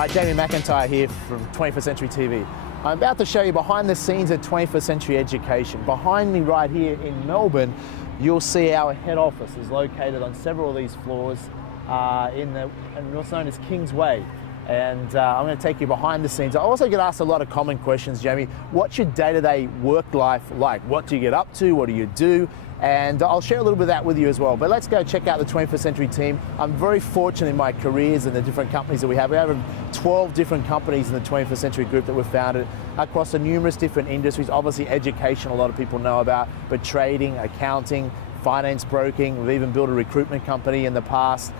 Hi, Jamie McIntyre here from 21st Century TV. I'm about to show you behind the scenes at 21st Century Education. Behind me right here in Melbourne, you'll see our head office is located on several of these floors in what's known as Kingsway. And I'm going to take you behind the scenes. I also get asked a lot of common questions, Jamie. What's your day-to-day work life like? What do you get up to? What do you do? And I'll share a little bit of that with you as well. But let's go check out the 21st Century team. I'm very fortunate in my careers and the different companies that we have. We have 12 different companies in the 21st Century Group that we've founded across numerous different industries. Obviously education, a lot of people know about, but trading, accounting, finance broking. We've even built a recruitment company in the past.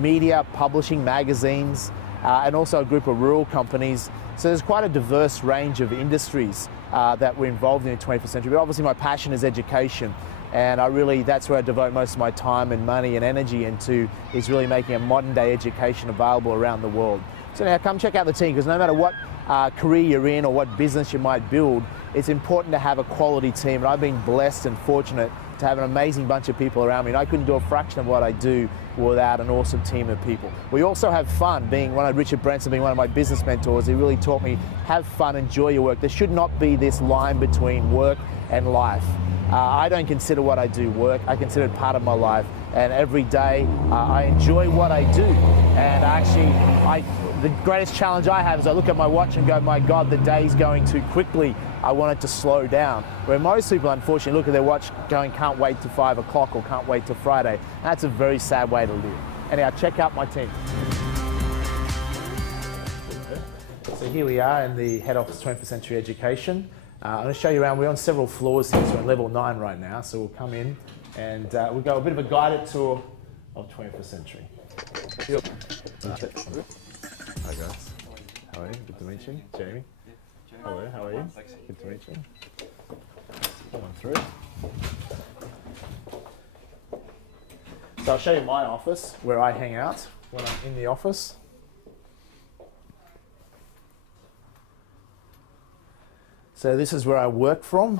Media, publishing, magazines, and also a group of rural companies. So there's quite a diverse range of industries that we're involved in the 21st century. But obviously my passion is education, and that's where I devote most of my time and money and energy into, is really making a modern day education available around the world. So now come check out the team, because no matter what career you're in or what business you might build, it's important to have a quality team. And I've been blessed and fortunate to have an amazing bunch of people around me. And I couldn't do a fraction of what I do without an awesome team of people. We also have fun. Richard Branson being one of my business mentors, he really taught me, have fun, enjoy your work. There should not be this line between work and life. I don't consider what I do work. I consider it part of my life. And every day I enjoy what I do. And actually, the greatest challenge I have is I look at my watch and go, my God, the day's going too quickly. I want it to slow down. Where most people, unfortunately, look at their watch going, can't wait to 5 o'clock or can't wait to Friday. And that's a very sad way to live. Anyhow, check out my team. So here we are in the head office, 21st Century Education. I'm going to show you around. We're on several floors here, so we're on level 9 right now. So we'll come in and we'll go a bit of a guided tour of 21st Century. Yep. Hi guys. How are you? Good to meet you. Jamie. Hello, how are you? Good to meet you. Come on through. So I'll show you my office, where I hang out when I'm in the office. So this is where I work from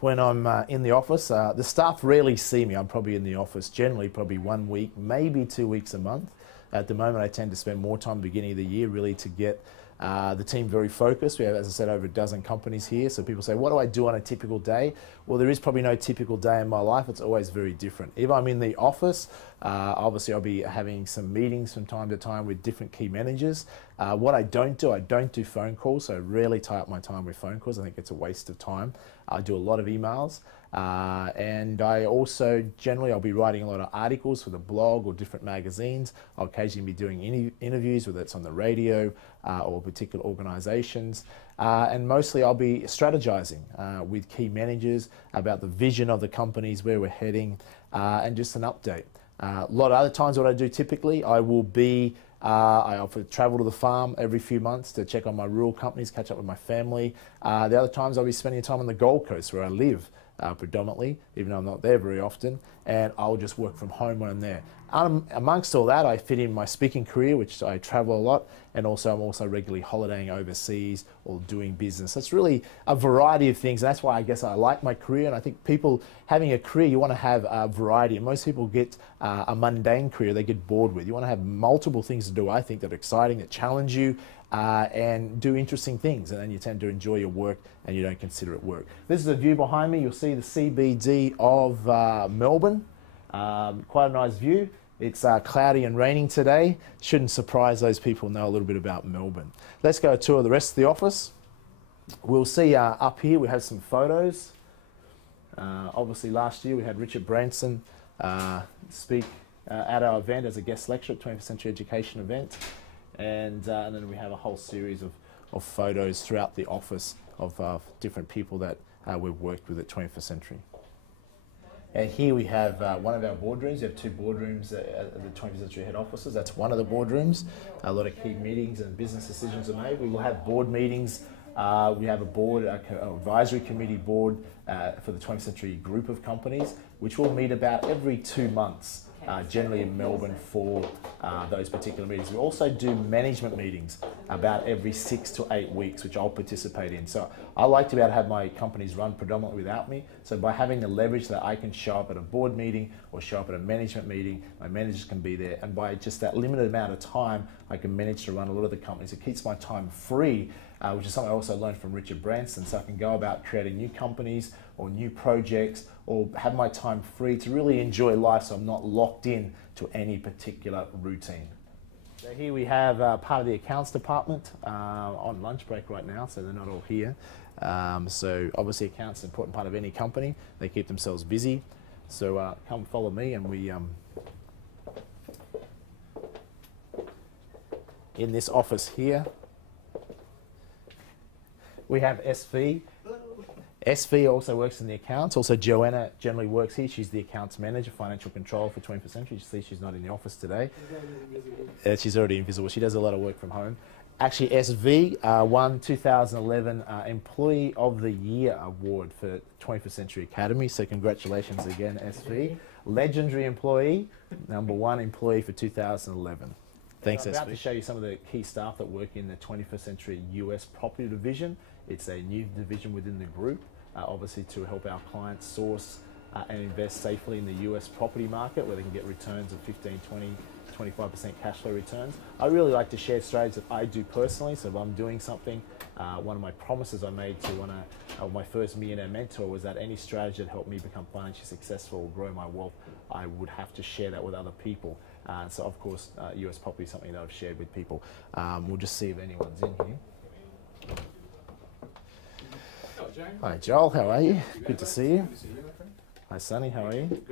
when I'm in the office. The staff rarely see me. I'm probably in the office generally probably 1 week, maybe 2 weeks a month. At the moment I tend to spend more time at the beginning of the year really to get the team very focused. We have, as I said, over a dozen companies here. So people say, what do I do on a typical day? Well, there is probably no typical day in my life. It's always very different. If I'm in the office, obviously I'll be having some meetings from time to time with different key managers. What I don't do phone calls, so I rarely tie up my time with phone calls. I think it's a waste of time. I do a lot of emails. And I also, generally, I'll be writing a lot of articles for the blog or different magazines. I'll occasionally be doing interviews, whether it's on the radio or particular organisations. And mostly I'll be strategizing with key managers about the vision of the companies, where we're heading, and just an update. A lot of other times what I do typically, I will be I often travel to the farm every few months to check on my rural companies, catch up with my family. The other times I'll be spending time on the Gold Coast, where I live predominantly, even though I'm not there very often, and I'll just work from home when I'm there. Amongst all that, I fit in my speaking career, which I travel a lot, and also I'm also regularly holidaying overseas or doing business. It's really a variety of things, and that's why I guess I like my career. And I think people having a career, you want to have a variety. And most people get a mundane career they get bored with. You want to have multiple things to do, I think, that are exciting, that challenge you, and do interesting things, and then you tend to enjoy your work and you don't consider it work. This is a view behind me. You'll see the CBD of Melbourne. Quite a nice view. It's cloudy and raining today. Shouldn't surprise those people who know a little bit about Melbourne. Let's go tour the rest of the office. We'll see up here we have some photos. Obviously last year we had Richard Branson speak at our event as a guest lecturer at 21st Century Education event. And then we have a whole series of photos throughout the office of different people that we've worked with at 21st Century. And here we have one of our boardrooms. We have 2 boardrooms at the 21st Century head offices. That's one of the boardrooms. A lot of key meetings and business decisions are made. We will have board meetings. We have a board, an advisory committee board for the 21st Century group of companies, which will meet about every 2 months, generally in Melbourne, for those particular meetings. We also do management meetings about every 6 to 8 weeks, which I'll participate in. So I like to be able to have my companies run predominantly without me. So by having the leverage that I can show up at a board meeting or show up at a management meeting, my managers can be there, and by just that limited amount of time, I can manage to run a lot of the companies. It keeps my time free, which is something I also learned from Richard Branson. So I can go about creating new companies or new projects, or have my time free to really enjoy life, so I'm not locked in to any particular routine. So here we have part of the accounts department on lunch break right now, so they're not all here. So obviously accounts are an important part of any company. They keep themselves busy. So come follow me, and we in this office here we have SV. SV also works in the accounts. Also, Joanna generally works here. She's the accounts manager, financial control for 21st Century. You see she's not in the office today. She's already invisible. She does a lot of work from home. Actually, SV won 2011 Employee of the Year Award for 21st Century Academy. So congratulations again, SV. Legendary employee, #1 employee for 2011. Thanks, SV. I'm about to show you some of the key staff that work in the 21st Century US Property Division. It's a new division within the group, obviously to help our clients source and invest safely in the US property market, where they can get returns of 15, 20, 25% cash flow returns. I really like to share strategies that I do personally. So if I'm doing something, one of my promises I made to one of my first millionaire mentor was that any strategy that helped me become financially successful or grow my wealth, I would have to share that with other people. So of course, US property is something that I've shared with people. We'll just see if anyone's in here. Hi Joel, how are you? Good to see you. Hi Sonny, how are you?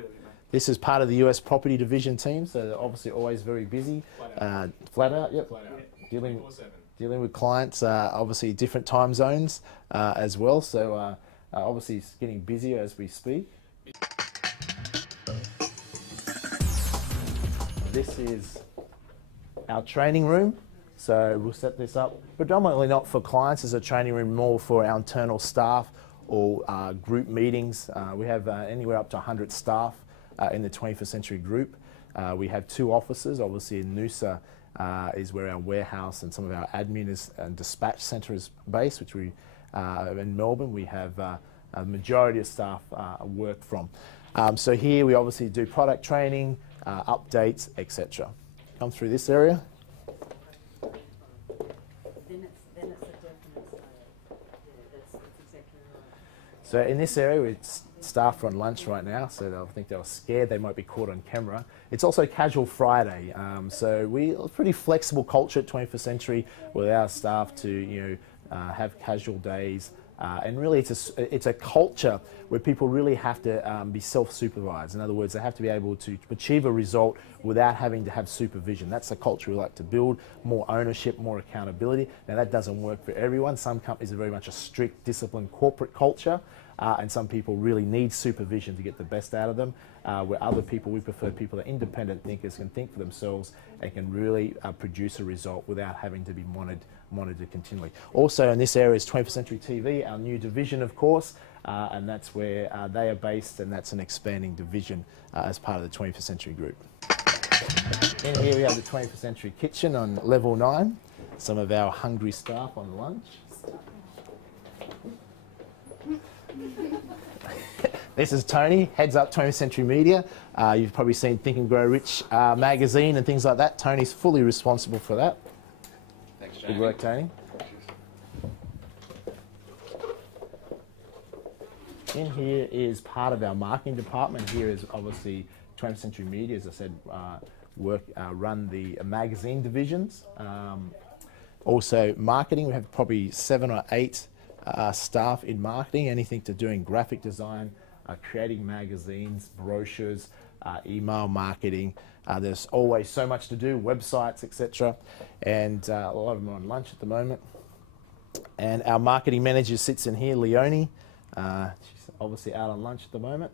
This is part of the US Property Division team, so they're obviously always very busy. Flat out, yep. Dealing with clients, obviously different time zones as well, so obviously it's getting busier as we speak. This is our training room. So we'll set this up predominantly not for clients as a training room, more for our internal staff or group meetings. We have anywhere up to 100 staff in the 21st Century group. We have 2 offices. Obviously in Noosa is where our warehouse and some of our admin and dispatch centre is based, which we in Melbourne we have a majority of staff work from. So here we obviously do product training, updates, etc. Come through this area. So in this area, it's staff are on lunch right now, so I think they were scared they might be caught on camera. It's also Casual Friday, so we're a pretty flexible culture at 21st Century with our staff to have casual days, and really it's a culture where people really have to be self-supervised. In other words, they have to be able to achieve a result without having to have supervision. That's the culture we like to build, more ownership, more accountability. Now that doesn't work for everyone. Some companies are very much a strict, disciplined corporate culture, and some people really need supervision to get the best out of them. Where other people, we prefer people that are independent thinkers, can think for themselves and can really produce a result without having to be monitored continually. Also in this area is 21st Century TV, our new division of course, and that's where they are based, and that's an expanding division as part of the 21st Century group. In here we have the 21st Century kitchen on level 9, some of our hungry staff on lunch. This is Tony, heads up 20th Century Media. You've probably seen Think and Grow Rich magazine and things like that. Tony's fully responsible for that. Thanks, Jamie. Good work, Tony. In here is part of our marketing department. Here is obviously 20th Century Media, as I said, run the magazine divisions. Also marketing, we have probably 7 or 8 staff in marketing, anything to doing graphic design, creating magazines, brochures, email marketing. There's always so much to do, websites, etc. And a lot of them are on lunch at the moment. And our marketing manager sits in here, Leonie. She's obviously out on lunch at the moment,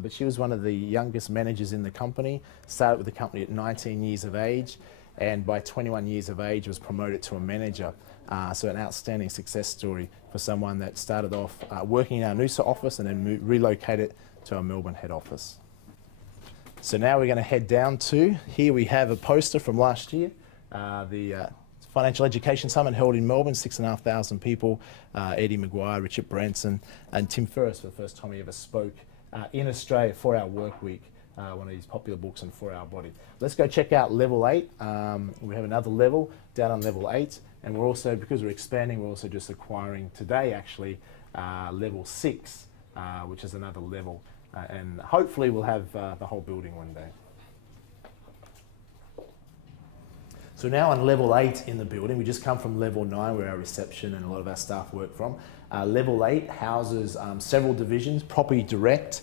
but she was one of the youngest managers in the company. Started with the company at 19 years of age, and by 21 years of age was promoted to a manager. So an outstanding success story for someone that started off working in our Noosa office and then relocated to our Melbourne head office. So now we're going to head down to, here we have a poster from last year, the Financial Education Summit held in Melbourne, 6,500 people, Eddie McGuire, Richard Branson and Tim Ferriss for the first time he ever spoke in Australia, 4-Hour Work Week, one of these popular books on 4-Hour Body. Let's go check out level 8. We have another level down on level 8, and we're also, because we're expanding, we're also just acquiring today actually level 6, which is another level. And hopefully we'll have the whole building one day. So now on level 8 in the building, we just come from level 9 where our reception and a lot of our staff work from. Level 8 houses several divisions. Property Direct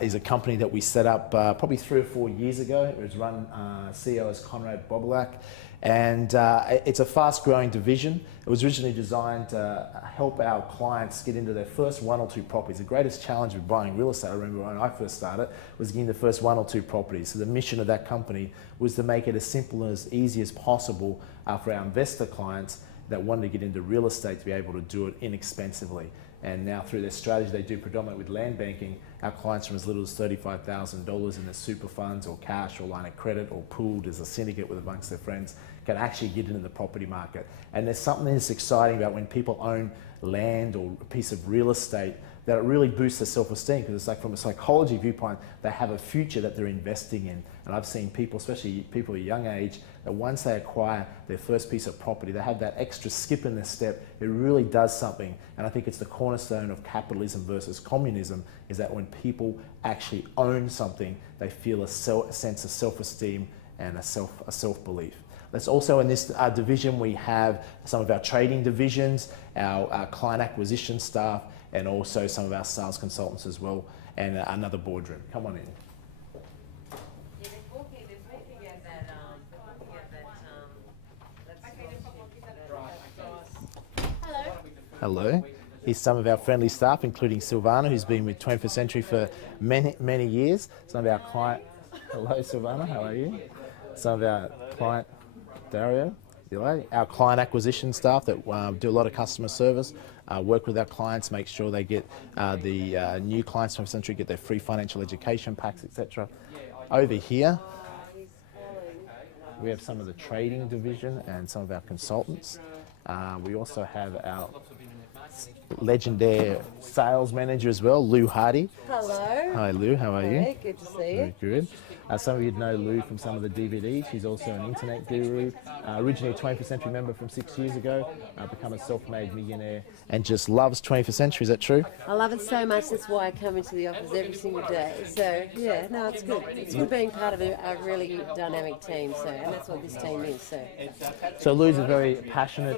is a company that we set up probably 3 or 4 years ago. It was run, CEO is Conrad Bobolak, and it's a fast-growing division. It was originally designed to help our clients get into their first 1 or 2 properties. The greatest challenge with buying real estate, I remember when I first started, was getting the first 1 or 2 properties. So the mission of that company was to make it as simple and as easy as possible for our investor clients that wanted to get into real estate to be able to do it inexpensively. And now through their strategy they do predominantly with land banking, our clients from as little as $35,000 in their super funds or cash or line of credit or pooled as a syndicate with amongst their friends can actually get into the property market. And there's something that's exciting about when people own land or a piece of real estate that it really boosts their self-esteem, because it's like from a psychology viewpoint, they have a future that they're investing in. And I've seen people, especially people at a young age, that once they acquire their first piece of property, they have that extra skip in their step. It really does something. And I think it's the cornerstone of capitalism versus communism, is that when people actually own something, they feel a sense of self-esteem and a self-belief. That's also in this division, we have some of our trading divisions, our client acquisition staff, and also some of our sales consultants as well, and another boardroom. Come on in. Hello. Here's some of our friendly staff, including Silvana, who's been with 21st Century for many, many years. Some of our client, hello Silvana, how are you? Some of our client, Dario, our client acquisition staff that do a lot of customer service, work with our clients, make sure they get the new clients from Century get their free financial education packs, etc. Over here, we have some of the trading division and some of our consultants. We also have our legendary sales manager as well, Lou Hardy. Hello. Hi Lou, how are you? Good to see you. Very good. Some of you know Lou from some of the DVDs. She's also an internet guru. Originally a 21st Century member from 6 years ago, become a self-made millionaire and just loves 21st Century. Is that true? I love it so much, that's why I come into the office every single day. So yeah, no, it's good. It's good being part of a really dynamic team, so, and that's what this team is. So Lou's a very passionate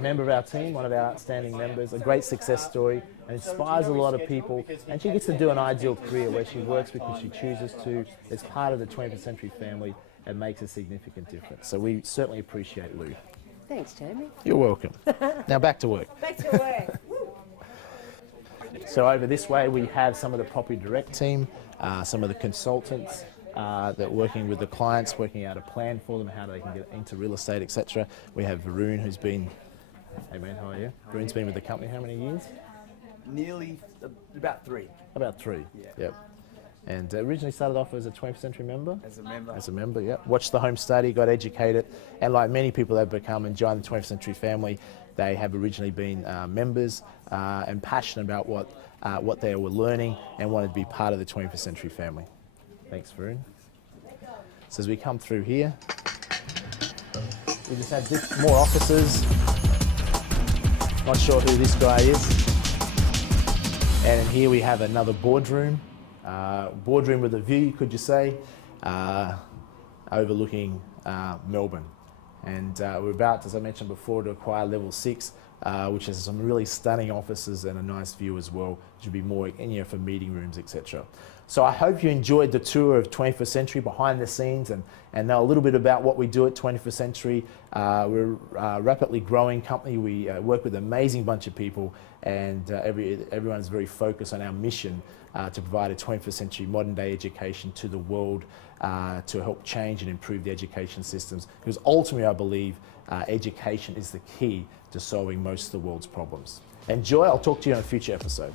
member of our team, one of our outstanding members, a great success story, and inspires a lot of people, and she gets to do an ideal career where she works because she chooses to, as part of the 21st Century family, and makes a significant difference. So we certainly appreciate Lou. Thanks, Jamie. You're welcome. Now back to work. Back to work. So over this way we have some of the Property Direct team, some of the consultants that are working with the clients, working out a plan for them, how they can get into real estate, etc. We have Varun, who's been, hey man, how are you? Varun's been with the company how many years? Nearly about 3. About 3. Yeah. Yep. And originally started off as a 21st Century member. As a member. As a member, yeah. Watched the home study, got educated, and like many people that have become and joined the 21st Century family, they have originally been members and passionate about what they were learning and wanted to be part of the 21st Century family. Thanks, Varun. So as we come through here, we just have more offices. Not sure who this guy is. And here we have another boardroom. Boardroom with a view, could you say, overlooking Melbourne. And we're about, as I mentioned before, to acquire level 6, which has some really stunning offices and a nice view as well, which would be more for meeting rooms, etc. So I hope you enjoyed the tour of 21st Century behind the scenes and know a little bit about what we do at 21st Century. We're a rapidly growing company. We work with an amazing bunch of people, and everyone's very focused on our mission to provide a 21st century modern day education to the world, to help change and improve the education systems, because ultimately I believe education is the key to solving most of the world's problems. Enjoy. I'll talk to you in a future episode.